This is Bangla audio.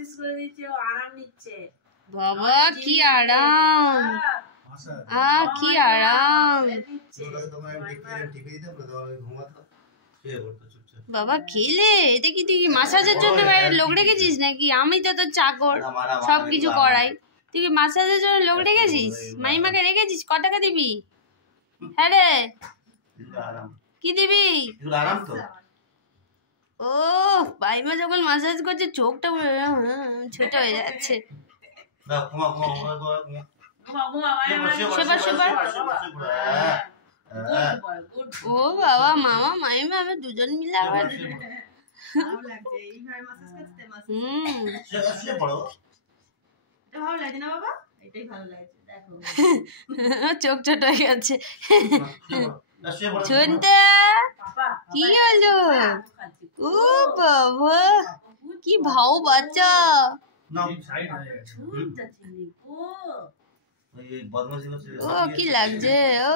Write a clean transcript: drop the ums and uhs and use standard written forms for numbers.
মাসাজ করে দিচ্ছে, ও আরাম নিচ্ছে। বাবা কি আরাম, কি আরাম। বাবা খেলে দেখি তুই মাসাজের জন্য লোক রেখেছিস নাকি? আমি তো তোর চাকর, সবকিছু করাই। তুই কি মাসাজের জন্য লোক রেখেছিস? মাইমাকে রেখেছিস? ক টাকা দিবি? হ্যাঁ রে, কি দিবি? ও মাইমা যখন মাসাজ করছে চোখটা ছোট হয়ে যাচ্ছে। ও বাবা, মামা মাইমা আমি দুজন মিলে আবার চোখ ছোট হয়ে গেছে। শুনতে কি হলো? ও বাবা কি ভাও বাচ্চা। ও কি লাগছে? ও